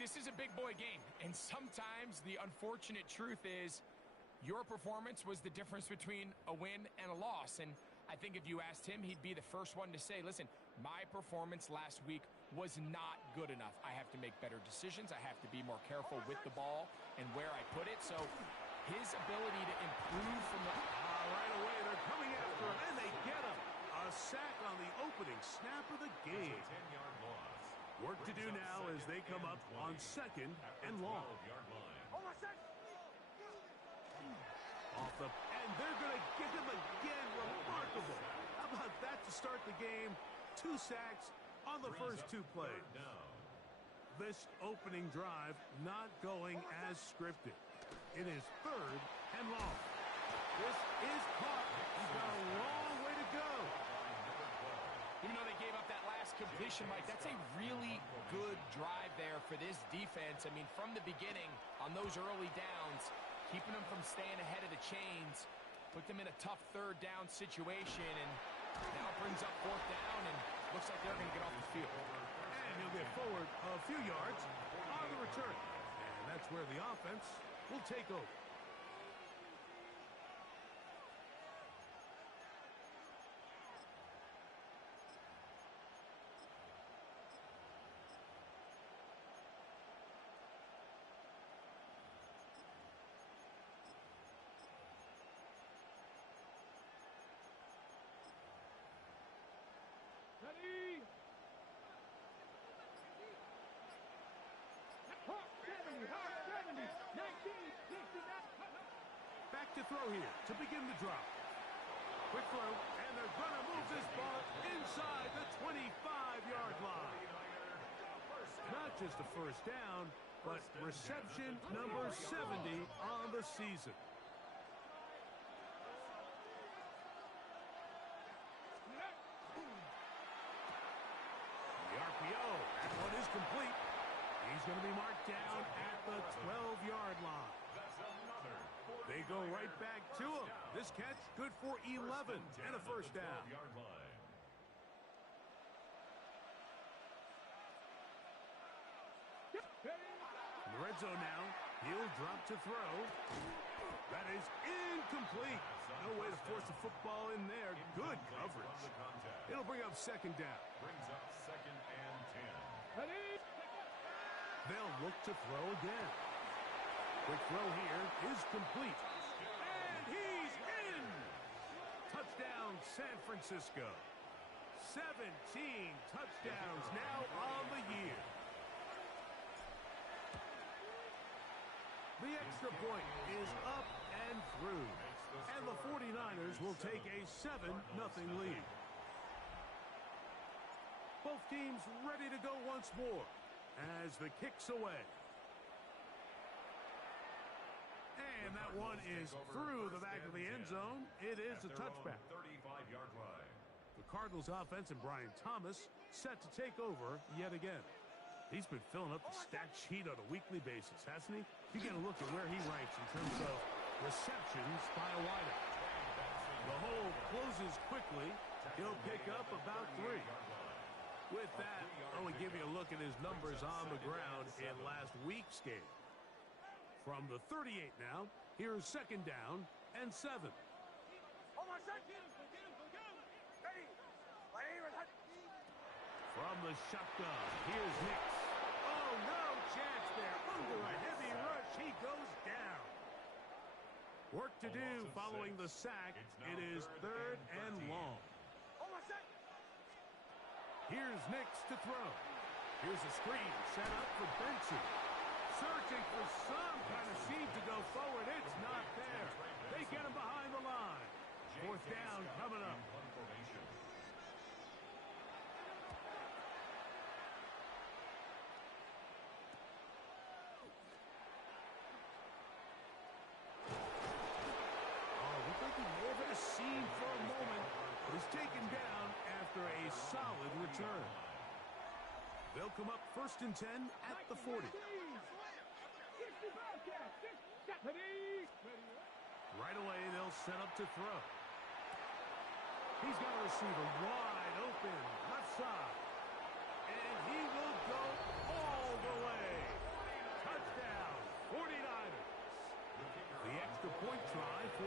this is a big boy game, and sometimes the unfortunate truth is your performance was the difference between a win and a loss. And I think if you asked him, he'd be the first one to say, listen, my performance last week was not good enough. I have to make better decisions. I have to be more careful with the ball and where I put it. So his ability to improve from the... right away, they're coming after him, and they get him. A sack on the opening snap of the game. Work to do now as they come up on 2nd and long. And they're going to get him again. Remarkable. How about that to start the game? 2 sacks on the first 2 plays. This opening drive not going as scripted. It is 3rd and long. This is caught. He's got a long way to go. Even though they gave up that last completion, Mike, that's a really good drive there for this defense. I mean, from the beginning, on those early downs, keeping them from staying ahead of the chains, put them in a tough 3rd down situation, and now brings up 4th down, and looks like they're going to get off the field. And he'll get forward a few yards on the return. And that's where the offense will take over. Ready? Hawk 70, 19, 69. Back to throw here to begin the drop. Quick throw, and they're going to move this ball inside the 25-yard line. Not just a first down, but reception number 70 on the season. That one is complete. He's going to be marked down at the 12-yard line. They go right back to him. This catch good for 11 and a first down. In the red zone now, he'll drop to throw. That is incomplete. No way to force the football in there. Good coverage. It'll bring up 2nd down. Brings up 2nd and 10. Ready? They'll look to throw again. Quick throw here is complete. And he's in! Touchdown, San Francisco. 17 touchdowns now on the year. The extra point is up and through. And the 49ers will take a 7-0 lead. Both teams ready to go once more as the kick's away. And that one is through the back of the end zone. It is a touchback. 35-yard line. The Cardinals offense and Brian Thomas set to take over yet again. He's been filling up the stat sheet on a weekly basis, hasn't he? You get a look at where he ranks in terms of receptions by a wideout. The hole closes quickly. He'll pick up about 3. With that, I want to give you a look at his numbers on the ground in last week's game. From the 38 now, here's 2nd down and 7. From the shotgun, here's Nix. Oh, no chance there. Under a heavy rush, he goes down. Work to do following the sack. It is 3rd and long. Here's Nix to throw. Here's a screen set up for Benson. Searching for some kind of seam to go forward. It's not there. They get him behind the line. 4th down coming up. Seam for a moment is taken down after a solid return. They'll come up 1st and 10 at the 40. Right away, they'll set up to throw. He's got a receiver wide open, left side. And he will go all the way.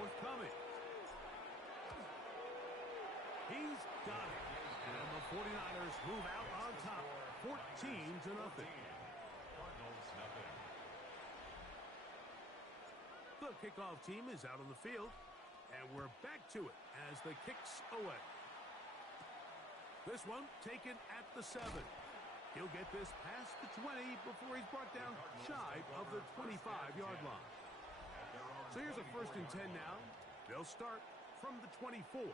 forthcoming. He's got it. And the 49ers move out on top, 14-0. Cardinals nothing. The kickoff team is out on the field, and we're back to it as the kick's away. This one taken at the 7. He'll get this past the 20 before he's brought down shy of the 25-yard line. So here's a 1st and 10 now. They'll start from the 24.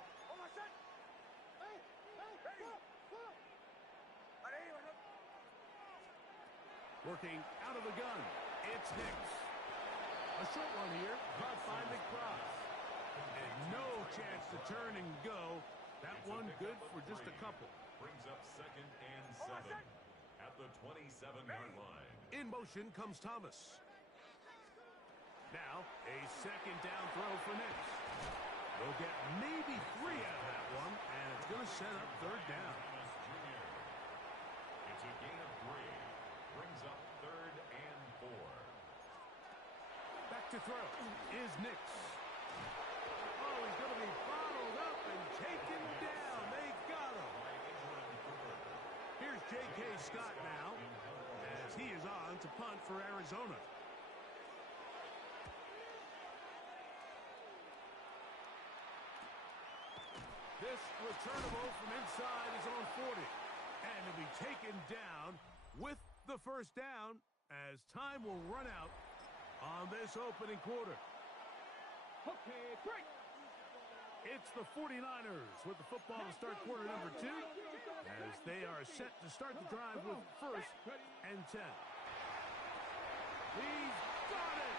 Working out of the gun, it's Hicks. A short one here, caught by McBride. And no chance to turn and go. That one good for just a couple. Brings up 2nd and 7 at the 27-yard line. In motion comes Thomas. Now, a 2nd down throw for Nix. They'll get maybe 3 out of that one, and it's going to set up 3rd down. It's a gain of 3. Brings up 3rd and 4. Back to throw is Nix. Oh, he's going to be bottled up and taken down. They got him. Here's J.K. Scott now, as he is on to punt for Arizona. This returnable from inside is on 40. And it'll be taken down with the 1st down as time will run out on this opening quarter. Okay, break. It's the 49ers with the football to start quarter number 2 as they are set to start the drive with 1st and 10. He's got it!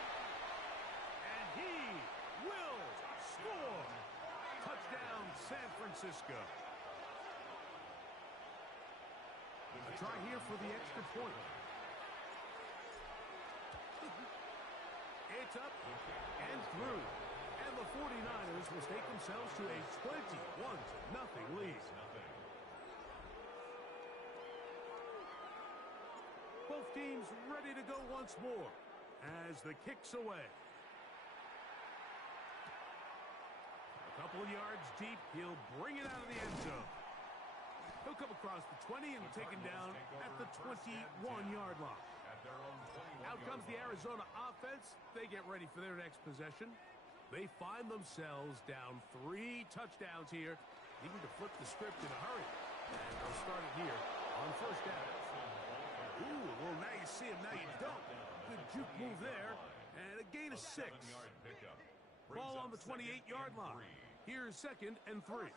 And he will score! Touchdown, San Francisco. A try here for the extra point. It's up and through. And the 49ers will stake themselves to a 21-0 lead. Both teams ready to go once more as the kick's away. A couple of yards deep, he'll bring it out of the end zone. He'll come across the 20 and taken down at the 21-yard line. Out comes the Arizona offense. They get ready for their next possession. They find themselves down 3 touchdowns here, needing to flip the script in a hurry. And they'll start it here on 1st down. Ooh, well, now you see him, now you don't. Good juke move there, and a gain of 6. Ball on the 28-yard line. Here's 2nd and 3.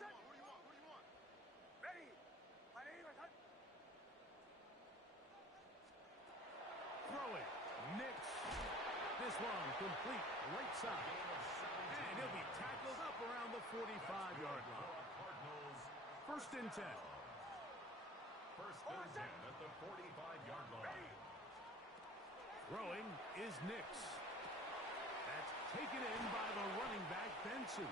Throwing, Nix. This one complete right side. And he'll be tackled up around the 45-yard line. 1st and 10. 1st and 10 at the 45-yard line. Throwing is Nix. That's taken in by the running back, Benson.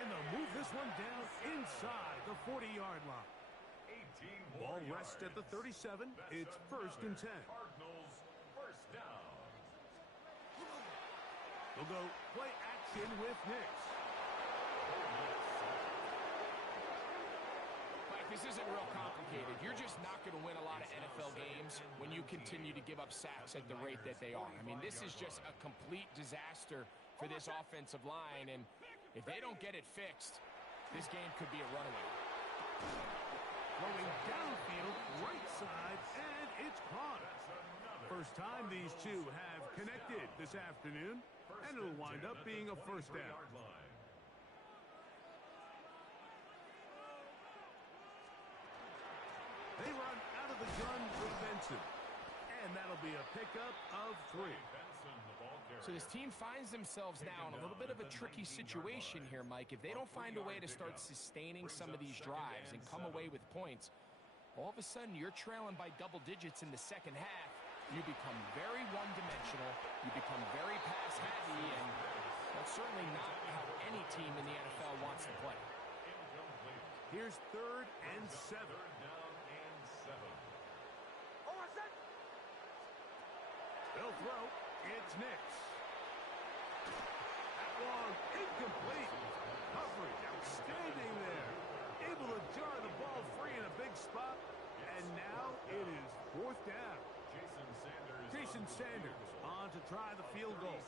And they'll move this one down inside the 40-yard line. Ball rests at the 37. It's 1st and 10. Cardinals 1st down. They'll go play action with Nix. Mike, this isn't real complicated. You're just not going to win a lot of NFL games when you continue to give up sacks at the rate that they are. I mean, this is just a complete disaster for this offensive line, and if they don't get it fixed, this game could be a runaway. Throwing downfield, right side, and it's caught. First time these two have connected this afternoon, and it'll wind up being a 1st down. They run out of the gun with Benson, and that'll be a pickup of 3. So this team finds themselves now in a little bit of a tricky situation here, Mike. If they don't find a way to start sustaining some of these drives and come away with points, all of a sudden you're trailing by double digits in the 2nd half. You become very one-dimensional. You become very pass-heavy, and that's certainly not how any team in the NFL wants to play. Here's 3rd and 7. They'll throw. It's Nix. That one, incomplete. Coverage, outstanding there. Able to jar the ball free in a big spot. And now it is fourth down. Jason Sanders on to try the field goal.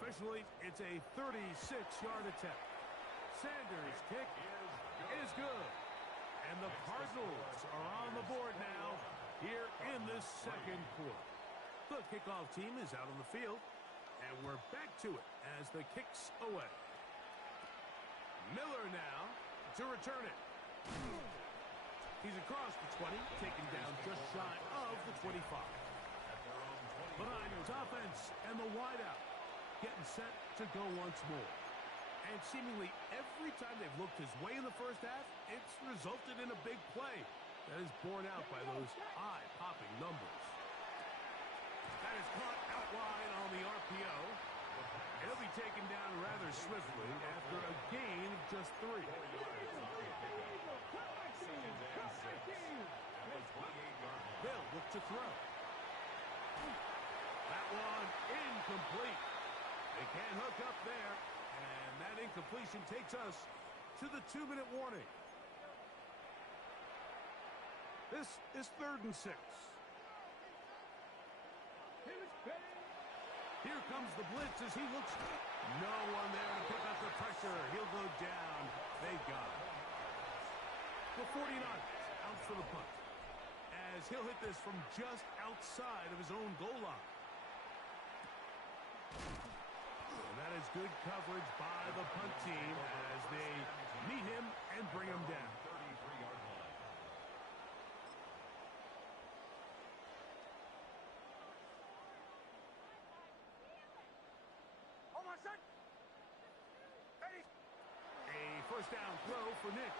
Officially, it's a 36-yard attempt. Sanders' kick is good. And the Cardinals are on the board now here in this second quarter. The kickoff team is out on the field, and we're back to it as the kick's away. Miller now to return it. He's across the 20, taken down just shy of the 25. The Niners offense and the wideout getting set to go once more. And seemingly every time they've looked his way in the first half, it's resulted in a big play that is borne out by those eye-popping numbers. That is caught out wide on the RPO. He'll be taken down rather swiftly after a gain of just 3. They'll look to throw. That one incomplete. They can't hook up there. And that incompletion takes us to the 2-minute warning. This is 3rd and 6. Here comes the blitz as he looks. No one there to pick up the pressure. He'll go down. They got it. The 49ers out for the punt, as he'll hit this from just outside of his own goal line. And that is good coverage by the punt team as they meet him and bring him down. A first down throw for Nix.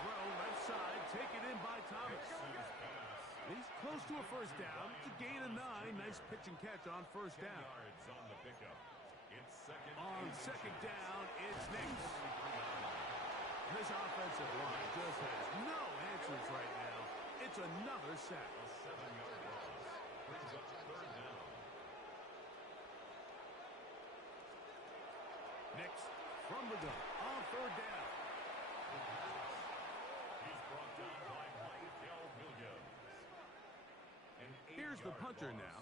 Throw left side, taken in by Thomas. He's close to a first down to gain a 9. Nice pitch and catch on first down. On second down, it's Nix. This offensive line just has no answers right now. It's another sack. Nix from the gun on third down. Here's the punter now.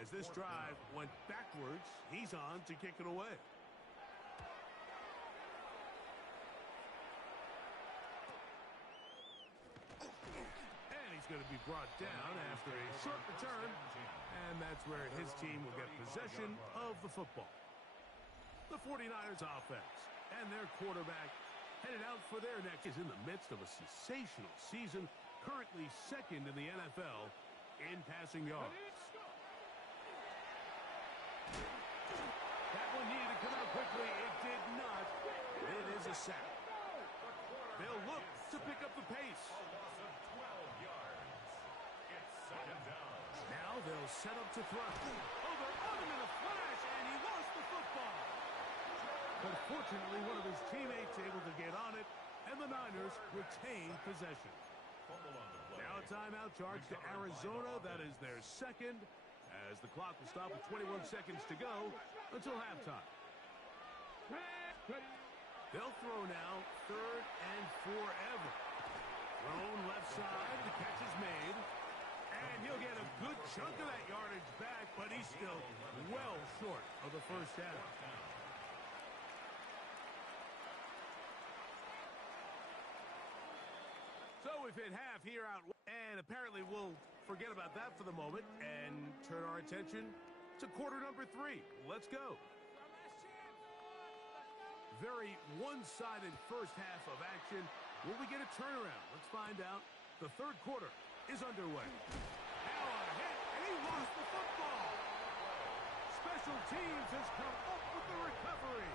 As this drive went backwards, he's on to kick it away. And he's going to be brought down after a short return. And that's where his team will get possession of the football. The 49ers offense and their quarterback headed out for their next is in the midst of a sensational season, currently 2nd in the NFL in passing yards. That one needed to come out quickly. It did not. It is a sack. They'll look to pick up the pace. Now they'll set up to throw. Oh, they're on him in a flash, and he lost the football. But fortunately, one of his teammates able to get on it, and the Niners retain possession. Now a timeout charge to Arizona. That is their second, as the clock will stop with 21 seconds to go until halftime. They'll throw now, 3rd and forever. Thrown left side, the catch is made. And he'll get a good chunk of that yardage back, but he's still well short of the first down. So we've hit half here out, and apparently we'll forget about that for the moment and turn our attention to quarter number 3. Let's go. Very one-sided first half of action. Will we get a turnaround? Let's find out. The third quarter is underway. Now a hit, and he lost the football. Special teams has come up with the recovery.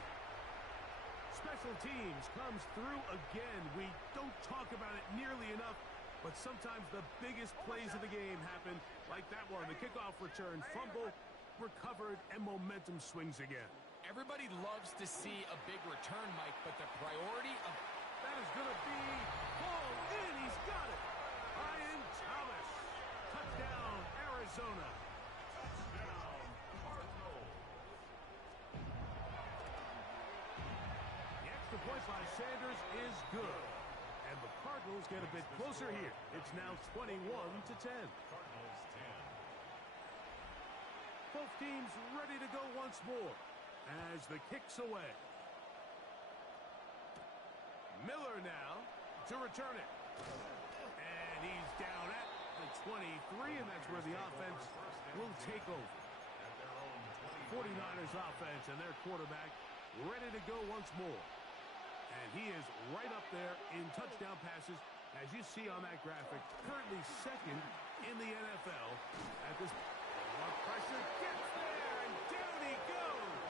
Special teams comes through again. We don't talk about it nearly enough, but sometimes the biggest plays of the game happen like that one. The kickoff return, fumble, recovered, and momentum swings again. Everybody loves to see a big return, Mike, but the priority of that is going to be ball in. He's got it. Brian Thomas. Touchdown, Arizona. Touchdown, Cardinals. Sanders is good. And the Cardinals get a bit closer here. It's now 21-10. Cardinals 10. Both teams ready to go once more as the kick's away. Miller now to return it. And he's down at the 23, and that's where the offense will take over. 49ers offense and their quarterback ready to go once more. And he is right up there in touchdown passes, as you see on that graphic. Currently second in the NFL at this. More pressure gets there, and down he goes.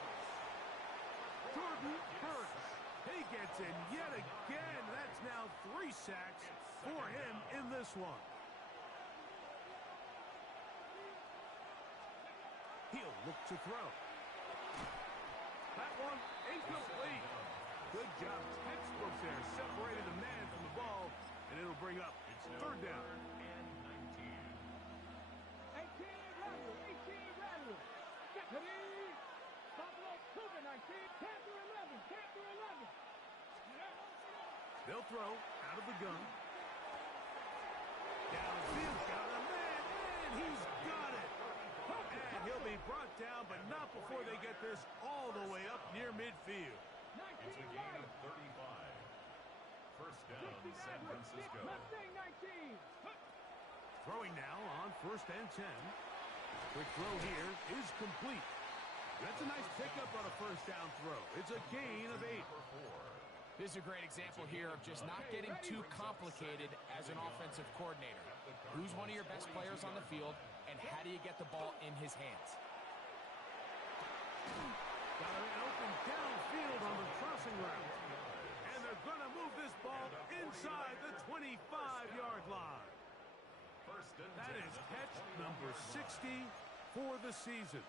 Jordan Hurts. He gets in yet again. That's now 3 sacks for him in this one. He'll look to throw. That one incomplete. Good job. Textbook there. Separated the man from the ball, and it'll bring up third down. And 19. 18 rattle. 18 rattle. Deputy. Buffalo Cougar 19. Panther 11. Panther 11. They'll throw out of the gun. Downfield, got a man, and he's got it. And he'll be brought down, but not before they get this all the way up near midfield. It's a gain of 35. First down, San Francisco. Mustang 19. Throwing now on 1st and 10. Quick throw here is complete. That's a nice pickup on a first down throw. It's a gain of 8. This is a great example here of just not getting too complicated as an offensive coordinator. Who's one of your best players on the field, and how do you get the ball in his hands? Got a man open downfield on the crossing route. And they're going to move this ball inside the 25-yard line. That is catch number 60 for the season.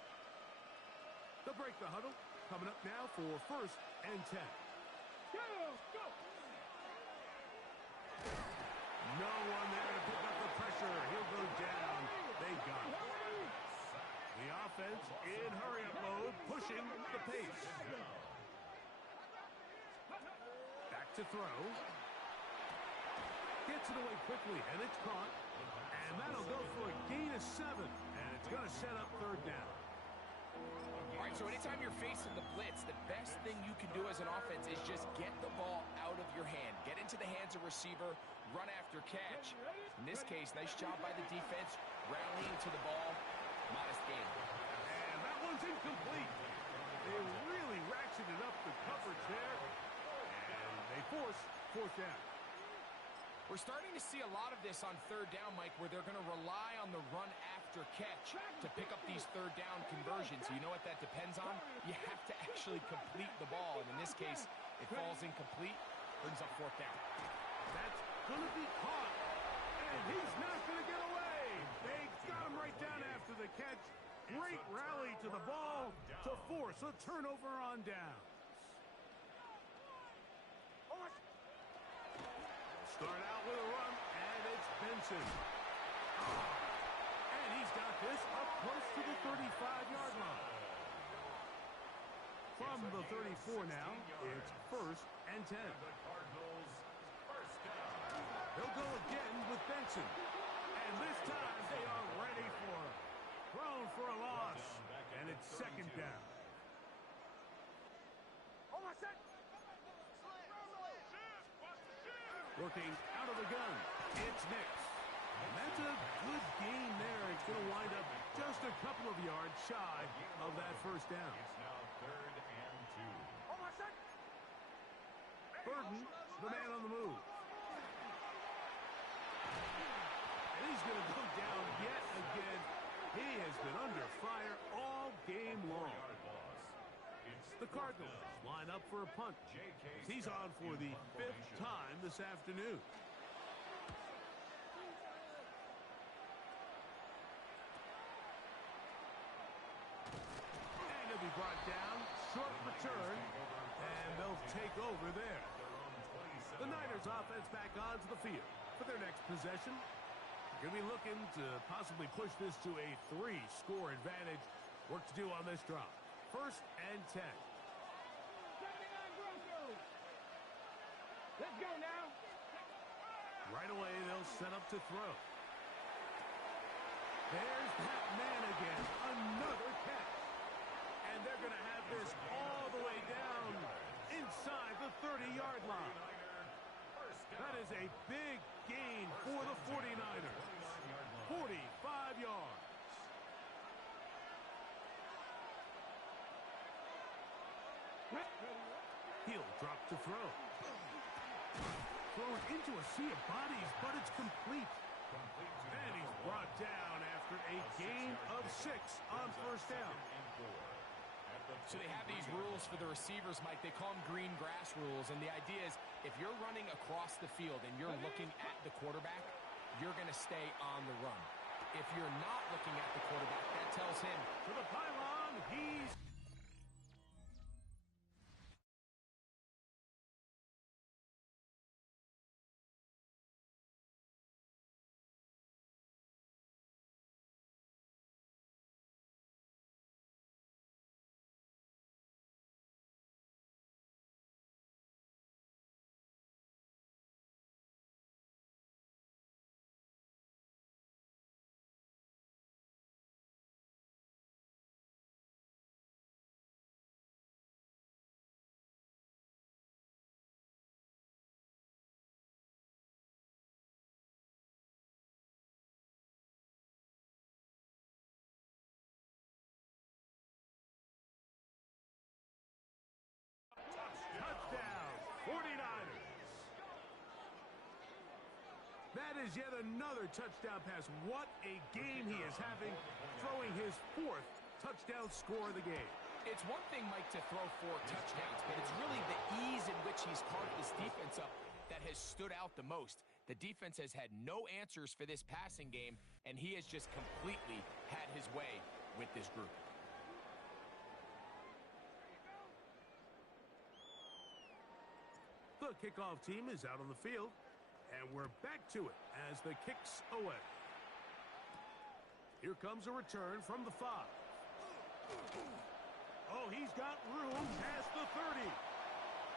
They'll break the huddle. Coming up now for 1st and 10. Go, go. No one there to pick up the pressure. He'll go down. They got it. The offense in hurry-up mode, pushing the pace. Back to throw. Gets it away quickly, and it's caught. And that'll go for a gain of 7. And it's going to set up third down. All right, so anytime you're facing the blitz, the best thing you can do as an offense is just get the ball out of your hand. Get into the hands of receiver, run after catch. In this case, nice job by the defense, rallying to the ball. Modest gain. And that one's incomplete. They really ratcheted up the coverage there. And they force 4th down. We're starting to see a lot of this on third down, Mike, where they're going to rely on the run after catch to pick up these third down conversions. You know what that depends on? You have to actually complete the ball. And in this case, it falls incomplete, brings up 4th down. That's going to be caught. And he's not going to get away. They got him right down after the catch. Great rally to the ball to force a turnover on down. Start out with a run, and it's Benson. And he's got this up close to the 35-yard line. From the 34 now, it's 1st and 10. They'll go again with Benson. And this time they are ready for him. Thrown for a loss, and it's 2nd down. Working out of the gun, it's Nix. And that's a good gain there. It's going to wind up just a couple of yards shy of that 1st down. It's now 3rd and 2. Burton, the man on the move. And he's going to go down yet again. He has been under fire all game long. The Cardinals line up for a punt. He's on for the 5th time this afternoon. And he'll be brought down. Short return. And they'll take over there. The Niners offense back onto the field for their next possession. Going to be looking to possibly push this to a 3-score advantage. Work to do on this drop. 1st and 10. away, they'll set up to throw. There's that man again. Another catch. And they're going to have this all the way down inside the 30-yard line. That is a big gain for the 49ers. 45 yards. He'll drop to throw. Thrown into a sea of bodies, but it's complete. And he's brought down after a gain of 6 on first down. So they have these rules for the receivers, Mike. They call them green grass rules. And the idea is if you're running across the field and you're looking at the quarterback, you're going to stay on the run. If you're not looking at the quarterback, that tells him to the pylon. He's touchdown, 49ers. That is yet another touchdown pass. What a game he is having, throwing his 4th touchdown score of the game. It's one thing, Mike, to throw 4 touchdowns, but it's really the ease in which he's carved this defense up that has stood out the most. The defense has had no answers for this passing game, and he has just completely had his way with this group. The kickoff team is out on the field, and we're back to it as the kick's away. Here comes a return from the 5. Oh, he's got room past the 30.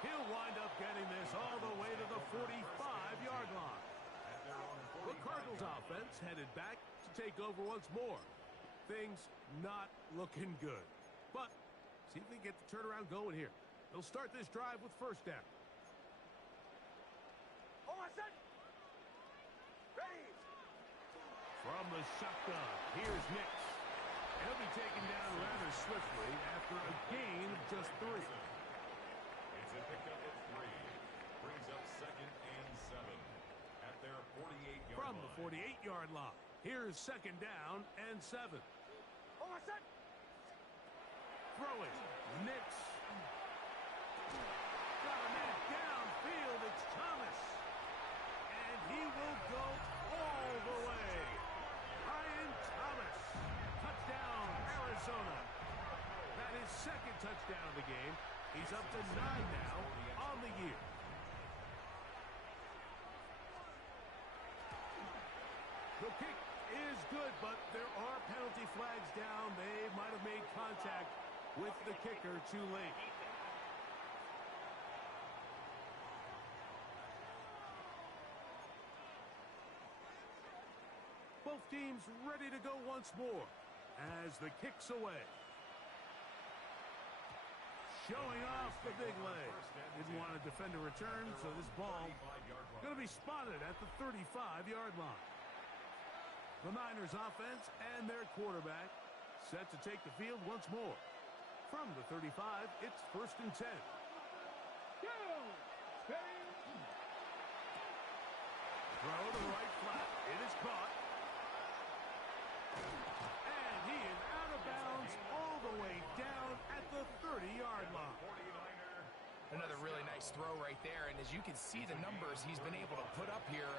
He'll wind up getting this all the way to the 45-yard line. The Cardinals offense headed back to take over once more. Things not looking good. But see if they get the turnaround going here. They'll start this drive with first down. From the shotgun, here's Nix. He'll be taken down rather swiftly after a gain of just 3. It's a pickup of 3. Brings up 2nd and 7 at their 48-yard line. From the 48-yard line, here's 2nd down and 7. Throwing, Nix. Got a man downfield, it's Thomas. And he will go all the way. Thomas, touchdown, Arizona. That is 2nd touchdown of the game. He's up to 9 now on the year. The kick is good, but there are penalty flags down. They might have made contact with the kicker too late. Both teams ready to go once more as the kick's away. Showing off the big legs. Didn't want to defend a return, so this ball going to be spotted at the 35-yard line. The Niners offense and their quarterback set to take the field once more. From the 35, it's 1st and 10. Throw to the right flat. It is caught. And he is out of bounds all the way down at the 30-yard line. Another really nice throw right there, and as you can see the numbers he's been able to put up here,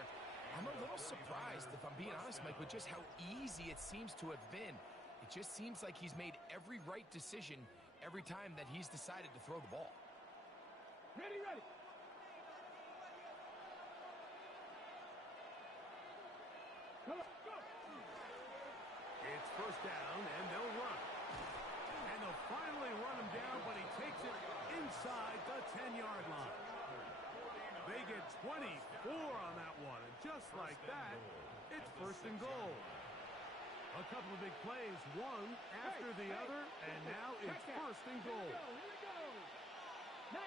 I'm a little surprised, if I'm being honest, Mike, with just how easy it seems to have been. It just seems like he's made every right decision every time that he's decided to throw the ball. Ready. Come on, go. It's 1st down, and they'll run. And they'll finally run him down, but he takes it inside the 10-yard line. They get 24 on that one, and just like that, it's first and goal. A couple of big plays, one after the other, and now it's first and goal. Here we go. 19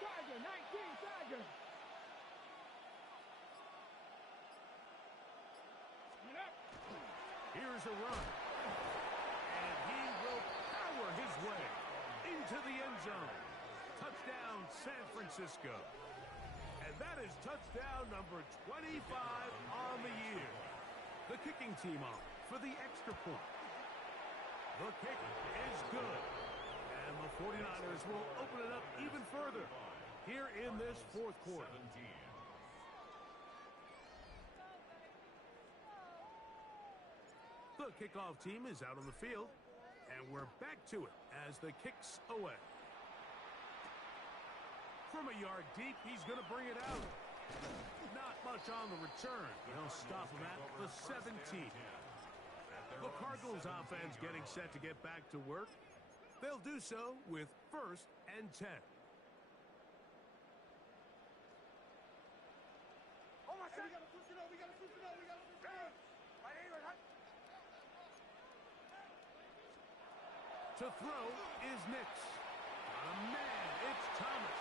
Tiger, 19 Tiger. Here's a run. And he will power his way into the end zone. Touchdown, San Francisco. And that is touchdown number 25 on the year. The kicking team on for the extra point. The kick is good. And the 49ers will open it up even further here in this fourth quarter. The kickoff team is out on the field, and we're back to it as the kick's away. From a yard deep, he's going to bring it out. Not much on the return. They'll stop him at the 17. The Cardinals offense getting set to get back to work. They'll do so with first and 10. To throw is Nix. On a man, it's Thomas.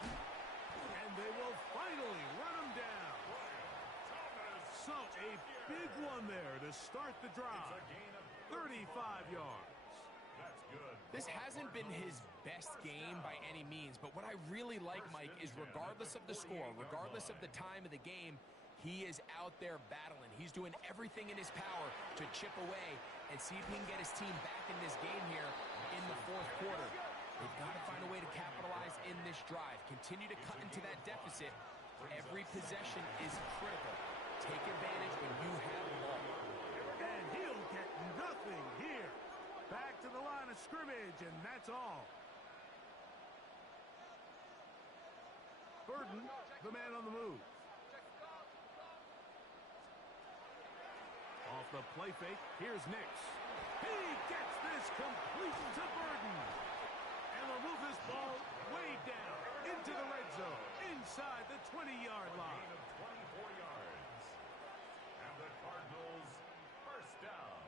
And they will finally run him down. So a big one there to start the drive. 35 yards. That's good. This hasn't been his best game by any means, but what I really like, Mike, is regardless of the score, regardless of the time of the game, he is out there battling. He's doing everything in his power to chip away and see if he can get his team back in this game here in the fourth quarter. They've got to find a way to capitalize in this drive. Continue to cut into that deficit. Every possession is critical. Take advantage when you have the ball. And he'll get nothing here. Back to the line of scrimmage, and that's all. Burden, the man on the move. Off the play fake, here's Nix. He gets this complete to Burden. And they'll move this ball way down into the red zone, inside the 20-yard line. Gain of 24 yards. And the Cardinals first down.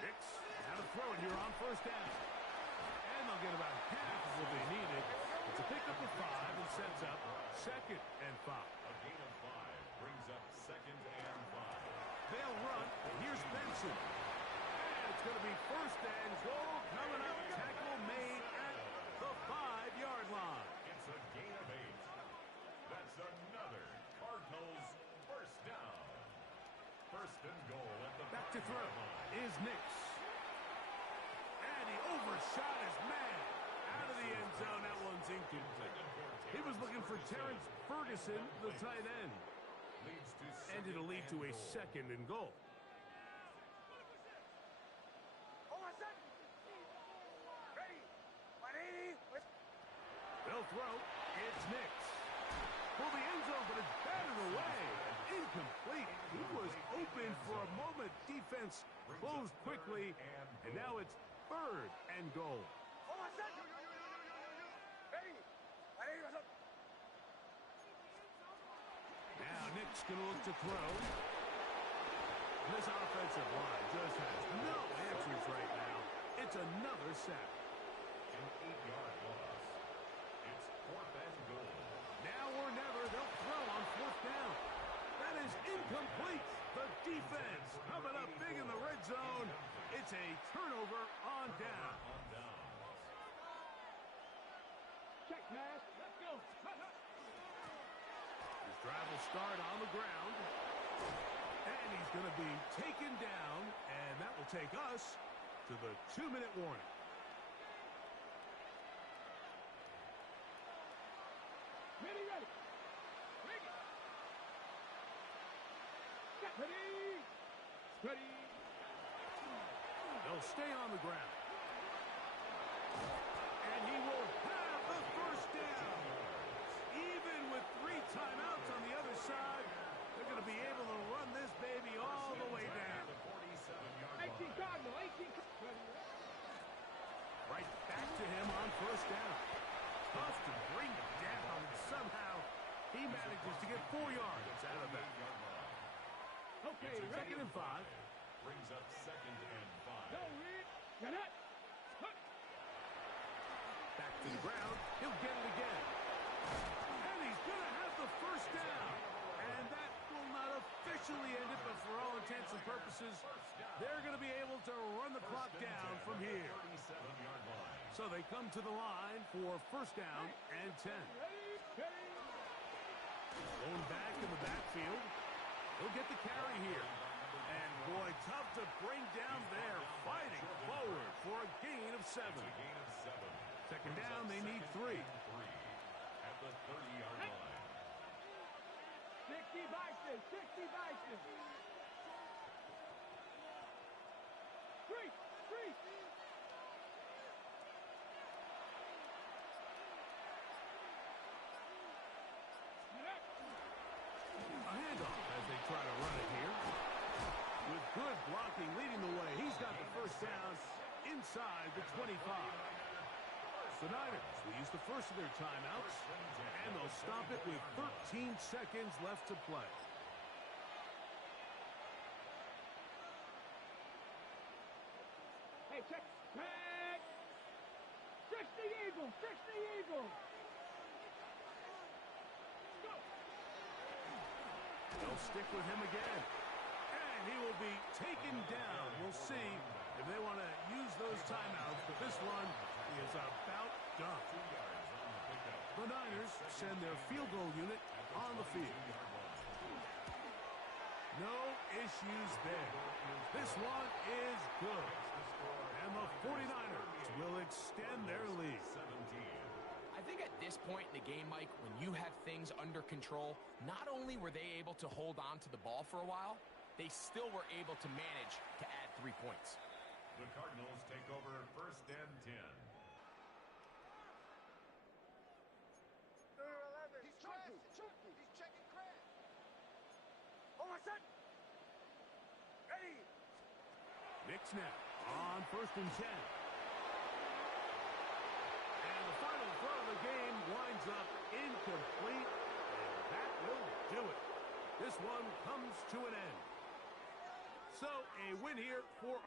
Nix, now to throw it here on first down. And they'll get about half of what they needed. It's a pickup of 5 and sets up second and 5. A gain of 5 brings up second and 5. They'll run. Here's Benson. And it's going to be first and goal coming up. Tackle made at the 5-yard line. It's a gain of 8. That's another Cardinals first down. First and goal at the Back to throw line. is Nix. And he overshot his man. Out of the end zone. That one's incomplete. He was looking for Terrence Ferguson, the tight end. Leads to And it'll lead to a goal. second and goal. They'll throw. It's Nix. For the end zone, but it's batted away. Incomplete. He was open for a moment. Defense closed quickly. And now it's third and goal. Now Nick's going to look to throw. This offensive line just has no answers right now. It's another sack. An 8-yard loss. It's fourth and goal. Now or never, they'll throw on fourth down. That is incomplete. The defense coming up big in the red zone. It's a turnover on down. On downs. Check, man. Let's go. His drive will start on the ground. And he's going to be taken down. And that will take us to the 2-minute warning. Ready, ready. Ready. Get ready. Ready. They'll stay on the ground. And he will have the first down. Even with 3 timeouts on the other side, they're going to be able to run this baby all the way down. The 47-yard 18 Cardinal. 18 Cardinal. Right back to him on first down. A get 4 yards out of that. Okay, Second and 5. Brings up second and 5. Go, Reed. Get it. Back to the ground. He'll get it again. And he's going to have the first down. And that will not officially end it, but for all intents and purposes, they're going to be able to run the clock down from here. So they come to the line for first down and 10. Going back in the backfield. He'll get the carry here. And boy, tough to bring down there. Fighting forward for a gain of 7. Second down, they need 3. At the 30-yard line. 60 Bison, 60 Bison. 3. A handoff as they try to run it here. With good blocking leading the way, he's got the first down inside the 25. The Niners will use the first of their timeouts, and they'll stop it with 13 seconds left to play. Hey, check. 60 Eagles, 60 Eagles. Go. They'll stick with him again. And he will be taken down. We'll see if they want to use those timeouts, but this one is about done. The Niners send their field goal unit on the field. No issues there. This one is good. And the 49ers will extend their lead. I think at this point in the game, Mike, when you have things under control, not only were they able to hold on to the ball for a while, they still were able to manage to add 3 points. The Cardinals take over first and 10. He's checking. He's checking Craig. Oh, my son. Ready. Nick snap on first and 10. And the final throw of the game winds up incomplete. And that will do it. This one comes to an end. So a win here for